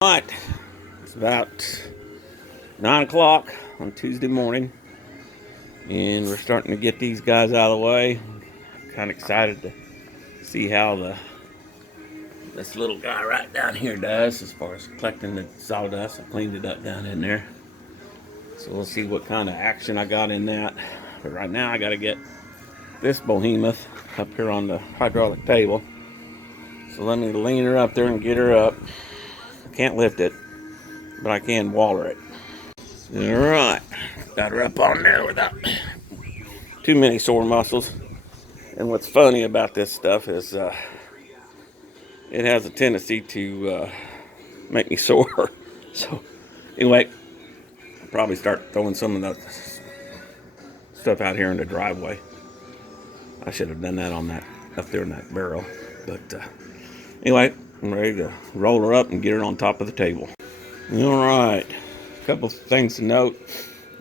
Right, it's about 9 o'clock on Tuesday morning, and we're starting to get these guys out of the way. Kind of excited to see how this little guy right down here does as far as collecting the sawdust. I cleaned it up down in there, so we'll see what kind of action I got in that. But right now, I got to get this behemoth up here on the hydraulic table. So let me lean her up there and get her up. I can't lift it, but I can waller it. Alright, got her up on there without too many sore muscles. And what's funny about this stuff is it has a tendency to make me sore. So anyway, I'll probably start throwing some of that stuff out here in the driveway. I should have done that on that up there in that barrel. But anyway, I'm ready to roll her up and get her on top of the table. Alright, a couple things to note.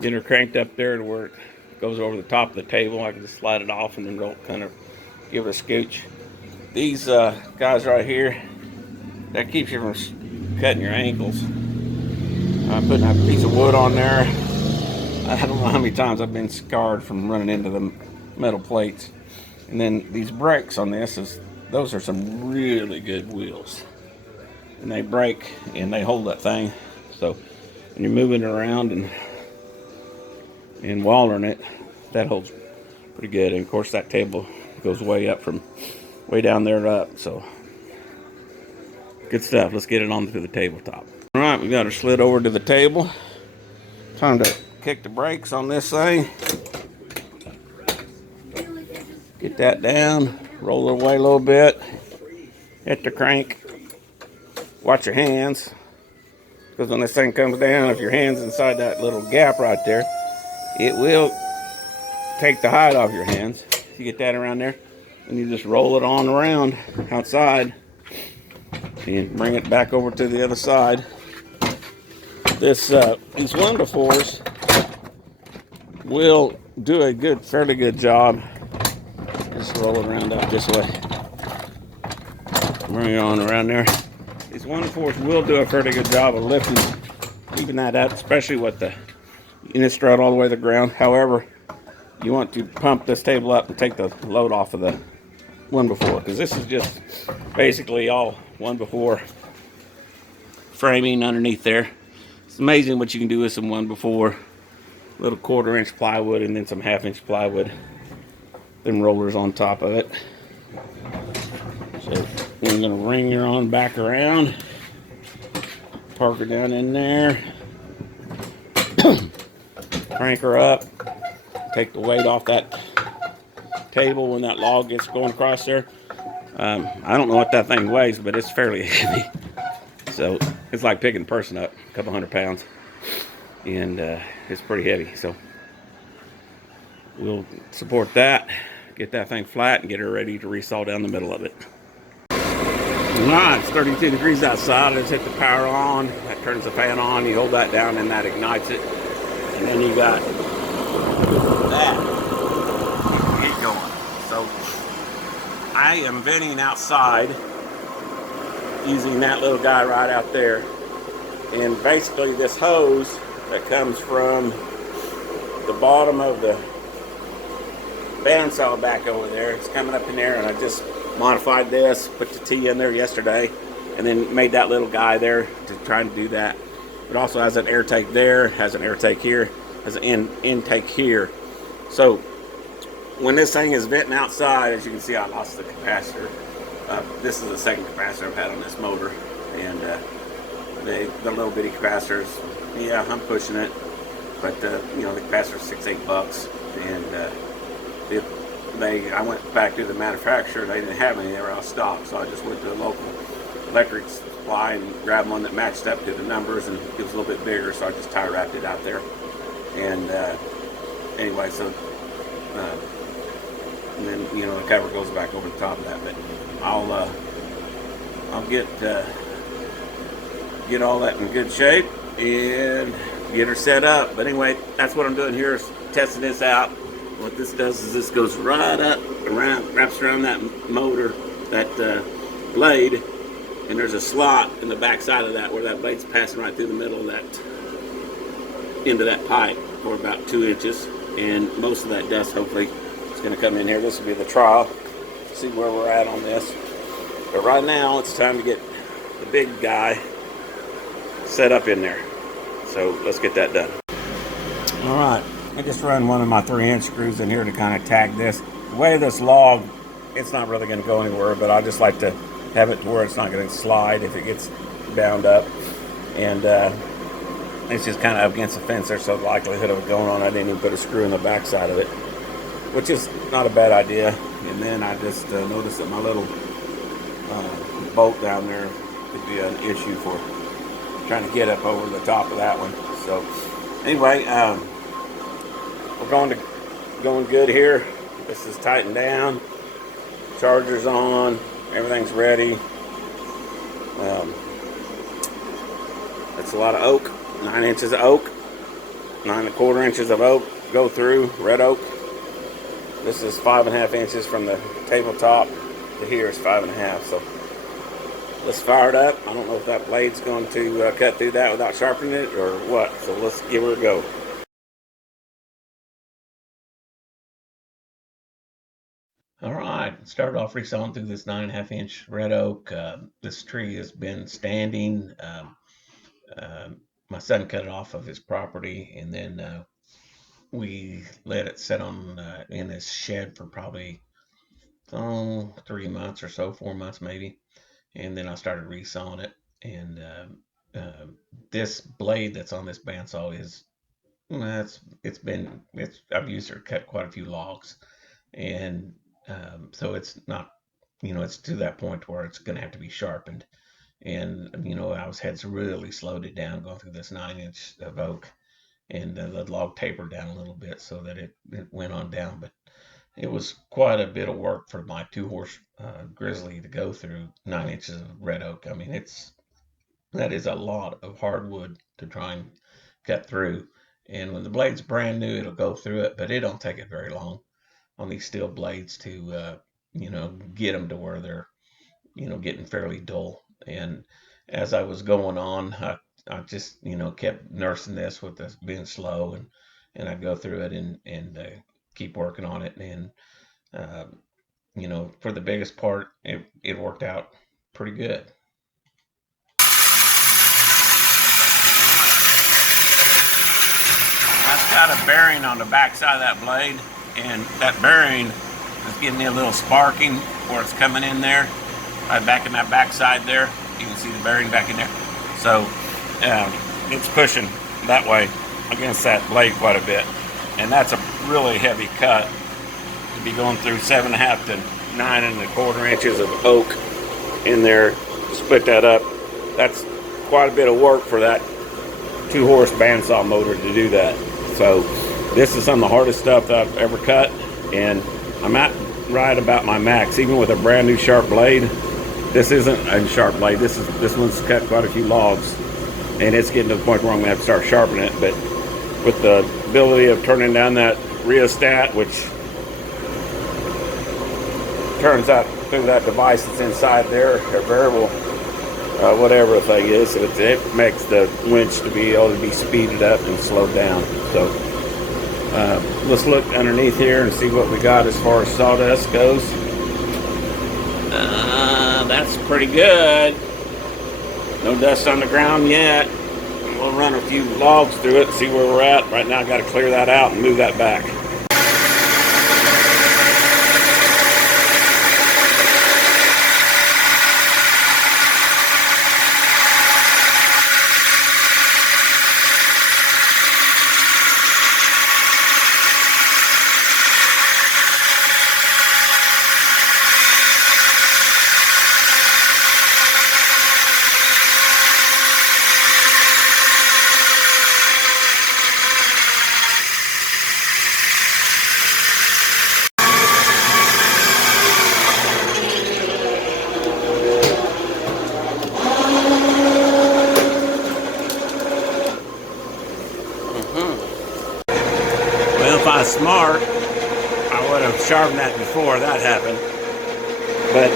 Get her cranked up there to where it goes over the top of the table. I can just slide it off and then roll, kind of give it a scooch. These guys right here, that keeps you from cutting your ankles. I'm putting a piece of wood on there. I don't know how many times I've been scarred from running into the metal plates. And then these brakes on this, those are some really good wheels. And they break and they hold that thing. So when you're moving it around and wallering it, that holds pretty good. And of course that table goes way up from way down there up, so good stuff. Let's get it onto the tabletop. All right, we got her slid over to the table. Time to kick the brakes on this thing. Get that down, roll it away a little bit, hit the crank. Watch your hands, because when this thing comes down, if your hand's inside that little gap right there, it will take the hide off your hands. You get that around there, and you just roll it on around outside and bring it back over to the other side. These 1x4s will do a fairly good job. Just roll it around up this way. Bring it on around there. These 1x4s will do a fairly good job of lifting, keeping that up, especially with the unit strut all the way to the ground. However, you want to pump this table up and take the load off of the 1x4, because this is just basically all 1x4 framing underneath there. It's amazing what you can do with some 1x4, little 1/4-inch plywood and then some 1/2-inch plywood, then rollers on top of it. So we're going to ring her on back around, park her down in there, crank her up, take the weight off that table when that log gets going across there. I don't know what that thing weighs, but it's fairly heavy. So it's like picking a person up, a couple 100 pounds, and it's pretty heavy. So we'll support that, get that thing flat, and get her ready to resaw down the middle of it. Alright, it's 32 degrees outside. I just hit the power on. That turns the fan on. You hold that down and that ignites it. And then you got that. Keep going. So I am venting outside using that little guy right out there. And basically this hose that comes from the bottom of the bandsaw back over there, it's coming up in there, and I just modified this, put the T in there yesterday, and then made that little guy there to try and do that. It also has an air take there, has an air take here, has an intake here. So when this thing is venting outside, as you can see, I lost the capacitor. This is the second capacitor I've had on this motor, and the little bitty capacitors, yeah, I'm pushing it, but you know, the capacitor's $6-8, and I went back to the manufacturer. They didn't have any; they were out of stock. So I just went to a local electric supply and grabbed one that matched up to the numbers, and it was a little bit bigger. So I just tie wrapped it out there. And anyway, so and then you know the cover goes back over the top of that. But I'll get all that in good shape and get her set up. But anyway, that's what I'm doing here, is testing this out. What this does is this goes right up around, wraps around that motor, that blade, and there's a slot in the back side of that where that blade's passing right through the middle of that, into that pipe for about 2 inches, and most of that dust hopefully is going to come in here. This will be the trial, see where we're at on this. But right now it's time to get the big guy set up in there. So let's get that done. All right, I just run one of my 3-inch screws in here to kind of tag this. The way this log, it's not really going to go anywhere, but I just like to have it to where it's not going to slide if it gets bound up. And it's just kind of up against the fence there, so the likelihood of it going on, I didn't even put a screw in the back side of it, which is not a bad idea. And then I just noticed that my little bolt down there could be an issue for trying to get up over the top of that one. So anyway, we're going good here. This is tightened down, charger's on, everything's ready. That's a lot of oak, 9 inches of oak, 9¼ inches of oak go through, red oak. This is 5½ inches from the tabletop to here is 5½. So let's fire it up. I don't know if that blade's going to cut through that without sharpening it or what. So let's give her a go. All right, started off resawing through this 9½ inch red oak. This tree has been standing. My son cut it off of his property, and then we let it sit on in his shed for probably 3 months or so, 4 months maybe. And then I started resawing it, and this blade that's on this bandsaw is, I've used it to cut quite a few logs, and so it's not, it's to that point where it's going to have to be sharpened. And I had really slowed it down going through this 9 inch of oak, and the log tapered down a little bit so that it went on down. But it was quite a bit of work for my 2-horse grizzly to go through 9 inches of red oak. I mean, that is a lot of hardwood to try and cut through. And when the blade's brand new, it'll go through it, but it don't take it very long on these steel blades to get them to where they're getting fairly dull. And as I was going on, I just kept nursing this with this being slow, and I'd go through it and keep working on it. And for the biggest part, it worked out pretty good. That's got a bearing on the back side of that blade, and that bearing is giving me a little sparking where it's coming in there, right back in that back side there. You can see the bearing back in there. So it's pushing that way against that blade quite a bit, and that's a really heavy cut to be going through 7½ to 9¼ inches of oak in there to split that up. That's quite a bit of work for that 2-horse bandsaw motor to do that. So this is some of the hardest stuff that I've ever cut, and I'm at right about my max. Even with a brand new sharp blade, this isn't a sharp blade. This one's cut quite a few logs, and it's getting to the point where I'm gonna have to start sharpening it. But with the ability of turning down that rheostat, which turns out through that device that's inside there, a variable whatever the thing is, it makes the winch to be able to be speeded up and slowed down. So let's look underneath here and see what we got as far as sawdust goes. That's pretty good. No dust on the ground yet. We'll run a few logs through it and see where we're at. Right now I got to clear that out and move that back. If I was smart, I would have sharpened that before that happened. But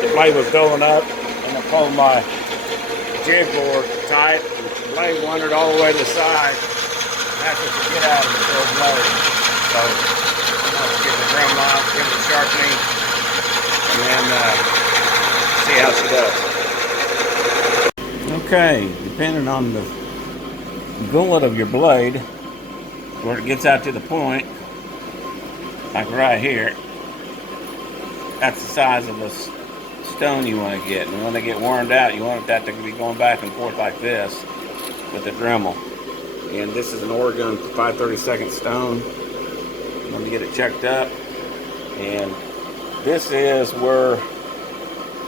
the blade was going up, pull my jig board tight, and the blade wandered all the way to the side. That's what you get out of the full blade. So I'll get the drum off, give it a sharpening, and then see how she does. Okay, depending on the gullet of your blade, where it gets out to the point, like right here, that's the size of the stone you want to get. And when they get worn out, you want that to be going back and forth like this with the Dremel. And this is an Oregon 5/32 stone. Let me get it checked up. And this is where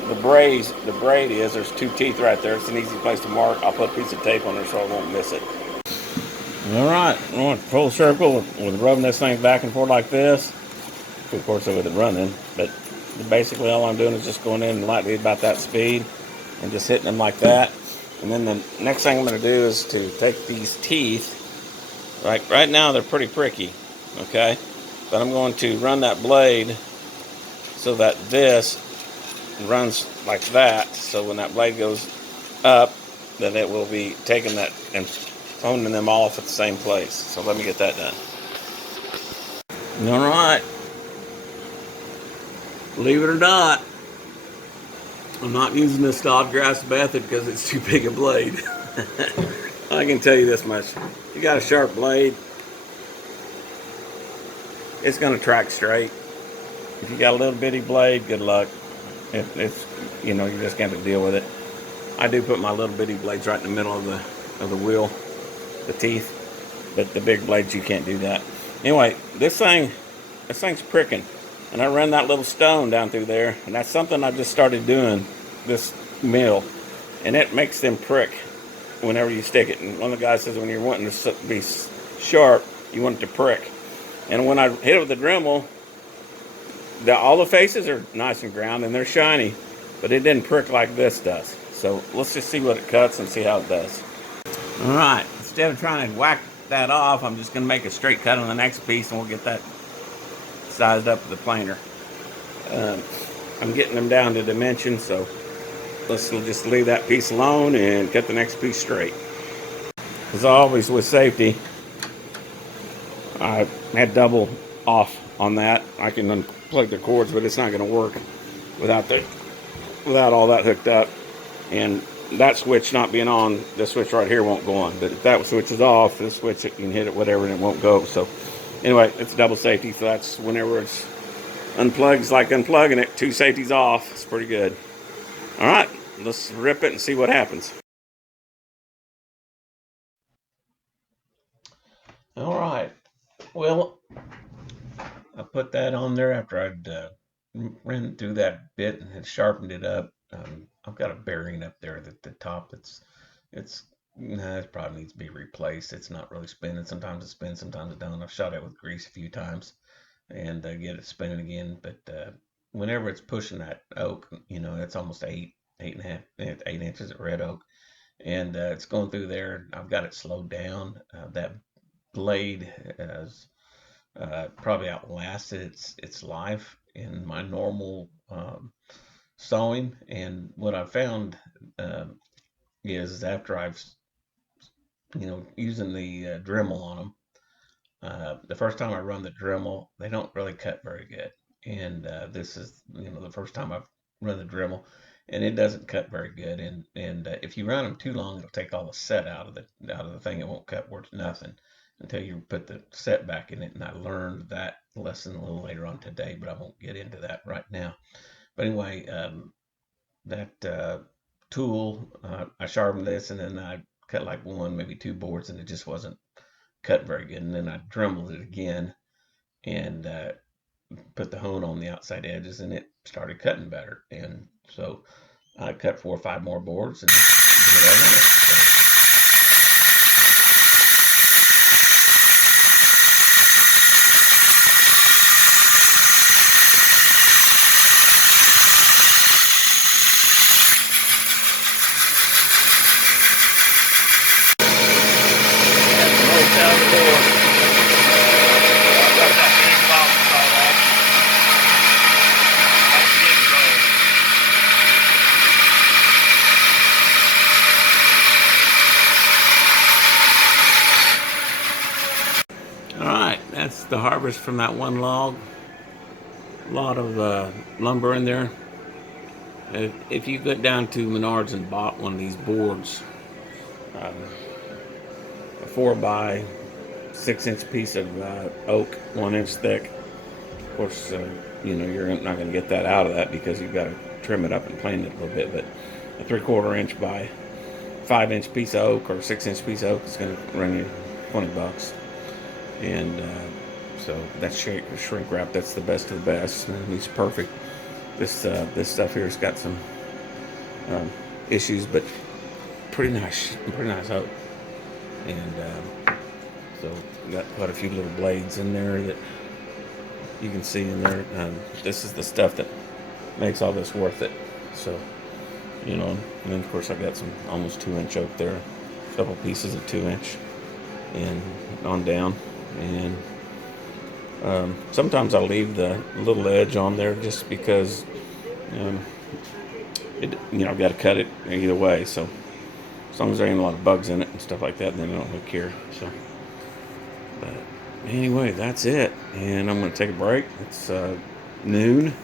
the braid is. There's two teeth right there. It's an easy place to mark. I'll put a piece of tape on there so I won't miss it. All right, I want full circle with rubbing this thing back and forth like this. Of course, with it running, but basically all I'm doing is just going in lightly about that speed and just hitting them like that. And then the next thing I'm going to do is to take these teeth. Like right now, they're pretty pricky, okay? But I'm going to run that blade so that this runs like that. So when that blade goes up, then it will be taking that and honing them off at the same place. So let me get that done. All right. Believe it or not, I'm not using the Snodgrass method because it's too big a blade. I can tell you this much. If you got a sharp blade, it's going to track straight. If you got a little bitty blade, good luck. It's you know, you're just going to have to deal with it. I do put my little bitty blades right in the middle of the wheel, the teeth, but the big blades, you can't do that. Anyway, this thing's pricking. And I run that little stone down through there, and that's something I just started doing this mill, and it makes them prick whenever you stick it. And one of the guys says when you're wanting to be sharp, you want it to prick. And when I hit it with the Dremel, all the faces are nice and ground and they're shiny, but it didn't prick like this does. So let's just see what it cuts and see how it does. All right, instead of trying to whack that off, I'm just going to make a straight cut on the next piece, and we'll get that sized up with the planer. I'm getting them down to dimension, so let's just leave that piece alone and cut the next piece straight. As always with safety, I had double off on that. I can unplug the cords, but it's not going to work without all that hooked up. And that switch not being on, this switch right here won't go on. But if that switch is off, this switch, you can hit it whatever and it won't go. So anyway, it's double safety, so that's whenever it's unplugged, it's like unplugging it. Two safeties off, it's pretty good. All right, let's rip it and see what happens. All right, well, I put that on there after I'd ran through that bit and had sharpened it up. I've got a bearing up there at the top. It probably needs to be replaced. It's not really spinning. Sometimes it spins, sometimes it don't. I've shot it with grease a few times and get it spinning again. But whenever it's pushing that oak, you know, it's almost 8 inches at red oak, and it's going through there. I've got it slowed down. That blade has probably outlasted its life in my normal sawing. And what I found is after I've using the Dremel on them, the first time I run the Dremel, they don't really cut very good. And this is the first time I've run the Dremel, and it doesn't cut very good. And if you run them too long, it'll take all the set out of the thing. It won't cut worth nothing until you put the set back in it. And I learned that lesson a little later on today, but I won't get into that right now. But anyway, that tool, I sharpened this, and then I cut like one, maybe two boards, and it just wasn't cut very good. And then I dremeled it again and put the hone on the outside edges, and it started cutting better. And so I cut 4 or 5 more boards, and to harvest from that one log. A lot of lumber in there. If you go down to Menards and bought one of these boards, a 4x6 inch piece of oak, 1 inch thick. Of course, you're not going to get that out of that because you've got to trim it up and plane it a little bit. But a 3/4 inch by 5 inch piece of oak or 6 inch piece of oak is going to run you $20. And so that's shrink wrap. That's the best of the best. And it's perfect. This stuff here has got some issues, but pretty nice oak. And so got quite a few little blades in there that you can see in there. This is the stuff that makes all this worth it. So, and then of course I got some almost 2-inch oak there, a couple pieces of 2-inch, and on down. And sometimes I'll leave the little edge on there just because, I've got to cut it either way. So as long as there ain't a lot of bugs in it and stuff like that, then I don't really care. So, but anyway, that's it. And I'm going to take a break. It's noon.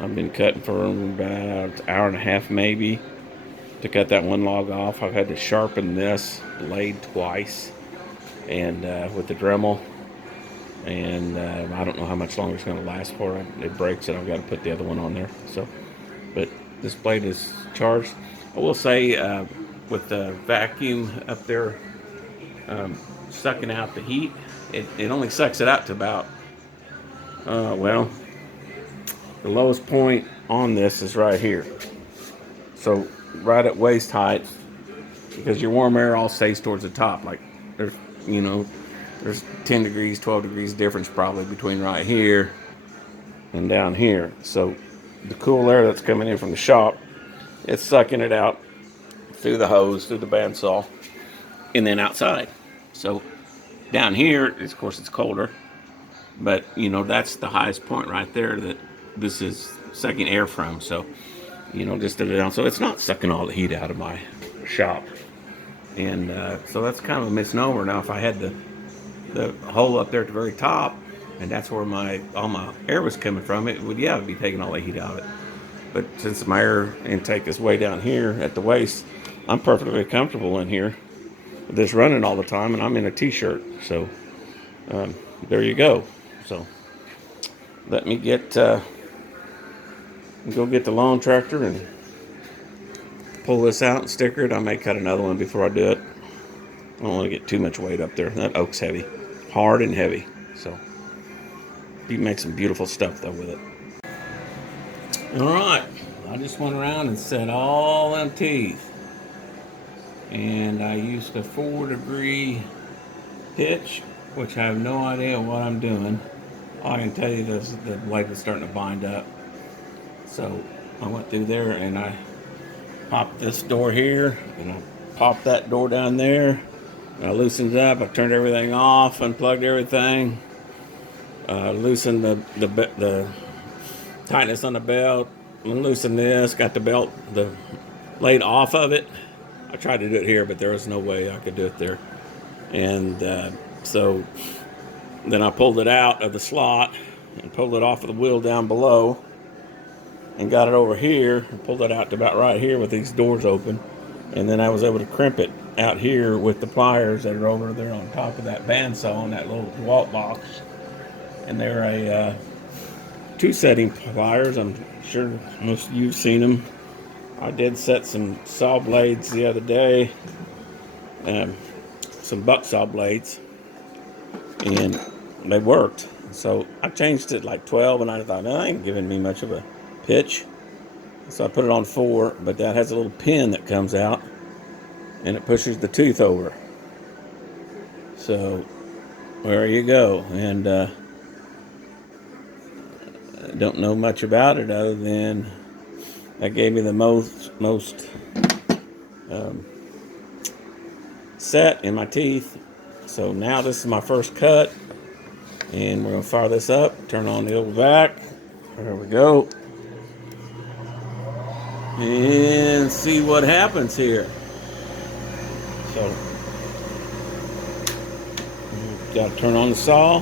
I've been cutting for about an hour and a half maybe to cut that one log off. I've had to sharpen this blade twice, and with the Dremel. And I don't know how much longer it's going to last for. It breaks, and I've got to put the other one on there. So, but this blade is charged. I will say, with the vacuum up there sucking out the heat, it only sucks it out to about, the lowest point on this is right here. So right at waist height, because your warm air all stays towards the top. Like there's 10 degrees, 12 degrees difference probably between right here and down here. So the cool air that's coming in from the shop, it's sucking it out through the hose, through the bandsaw, and then outside. So down here, of course, it's colder, but that's the highest point right there that this is sucking air from. So just down, so it's not sucking all the heat out of my shop. And so that's kind of a misnomer. Now, if I had the hole up there at the very top, and that's where all my air was coming from, it would be taking all the heat out of it. But since my air intake is way down here at the waist, I'm perfectly comfortable in here with this running all the time, and I'm in a t-shirt. So there you go. So let me go get the lawn tractor and pull this out and sticker it. I may cut another one before I do it. I don't want to get too much weight up there. That oak's heavy, hard and heavy. So you make some beautiful stuff though with it. All right, I just went around and set all them teeth, and I used a 4-degree pitch, which I have no idea what I'm doing. All I can tell you is the blade was starting to bind up. So I went through there and I popped this door here, and I popped that door down there. And I loosened it up. I turned everything off, unplugged everything, loosened the tightness on the belt, loosened this, got the blade off of it. I tried to do it here, but there was no way I could do it there. And so then I pulled it out of the slot and pulled it off of the wheel down below and got it over here and pulled it out to about right here with these doors open. And then I was able to crimp it out here with the pliers that are over there on top of that bandsaw on that little DeWalt box. And they're a 2-setting pliers. I'm sure most of you've seen them. I did set some saw blades the other day, some buck saw blades, and they worked. So I changed it like 12, and I thought, no, that ain't giving me much of a pitch. So I put it on 4, but that has a little pin that comes out, and it pushes the tooth over. So there you go. And I don't know much about it other than that gave me the most set in my teeth. So now this is my first cut, and we're going to fire this up, turn on the old vac. There we go. And see what happens here. So, got to turn on the saw,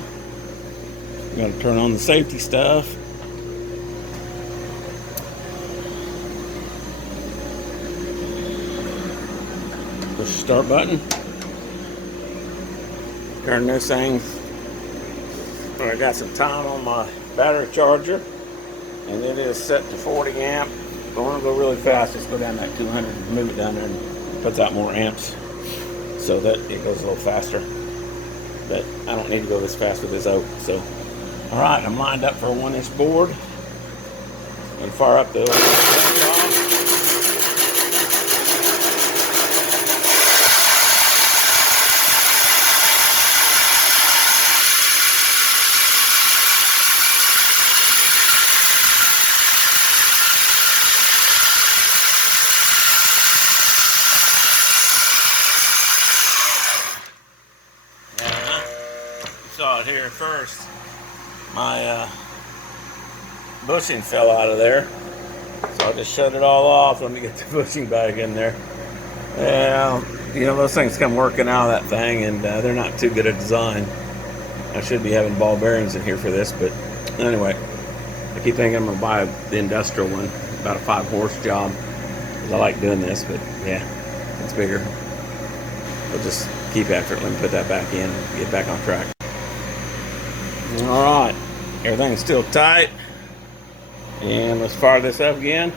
Got to turn on the safety stuff. Push the start button. Turn this thing. I got some time on my battery charger, and it is set to 40 amp. If I want to go really fast, just go down that 200 and move it down there, and it puts out more amps so that it goes a little faster. But I don't need to go this fast with this oak. So, all right, I'm lined up for a 1-inch board. And fire up the bandsaw. Saw it here first. My bushing fell out of there, so I just shut it all off. Let me get the bushing back in there. Yeah, you know, those things come working out of that thing, and they're not too good a design. I should be having ball bearings in here for this, but anyway, I keep thinking I'm gonna buy the industrial one, about a 5-horse job, because I like doing this. But yeah, it's bigger. We'll just keep after it. Let me put that back in and get back on track. All right, everything's still tight, and let's fire this up again.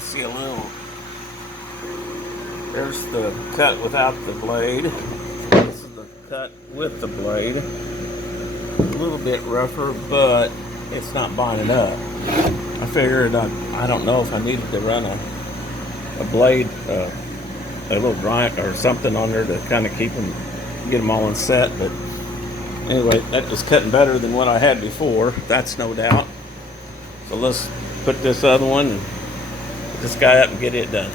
See a little, there's the cut without the blade. This is the cut with the blade. A little bit rougher, but it's not binding up. I figured I don't know if I needed to run a blade, a little grind or something on there to kind of keep them, get them all in set. But anyway, that was cutting better than what I had before. That's no doubt. So let's put this other one and this guy up and get it done.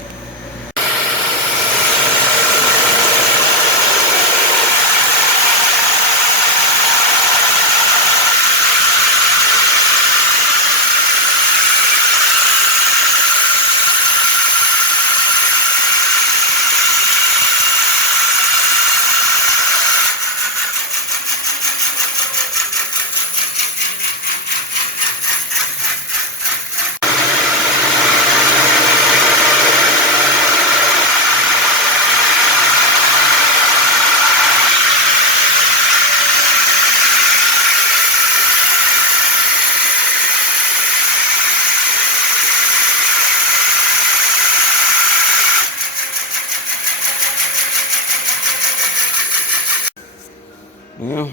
Well,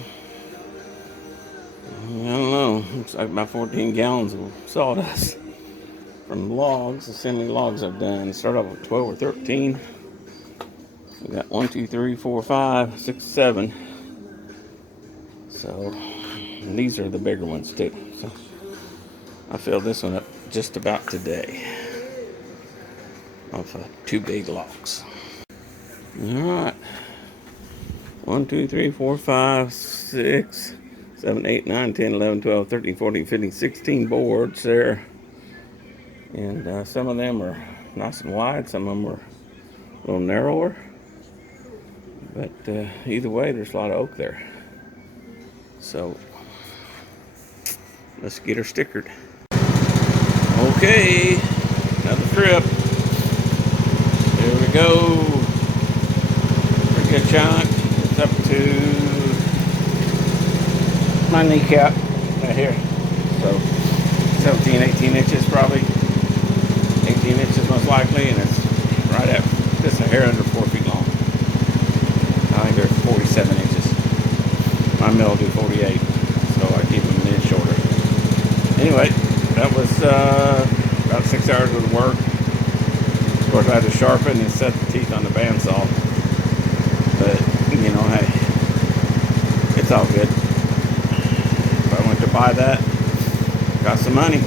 I don't know. Looks like about 14 gallons of sawdust from logs. Let's see how many logs I've done. Start off with 12 or 13. We got 1, 2, 3, 4, 5, 6, 7. So, and these are the bigger ones too. So, I filled this one up just about today. Off 2 big logs. Alright. 1, 2, 3, 4, 5, 6, 7, 8, 9, 10, 11, 12, 13, 14, 15, 16 boards there. And some of them are nice and wide, some of them are a little narrower. But either way, there's a lot of oak there. So, let's get her stickered. Okay, another trip. Here we go. Pretty good chunk. It's up to my kneecap right here. So 17, 18 inches probably. 18 inches most likely, and it's right at just a hair under 4 feet long. I think they're 47 inches. My mill will do 48, so I keep them an inch shorter. Anyway, that was about 6 hours of work. Of course, I had to sharpen and set the teeth on the bandsaw. But, you know, hey, it's all good. If I went to buy that, it cost some money.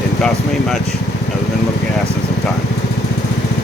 Didn't cost me much other than little gases.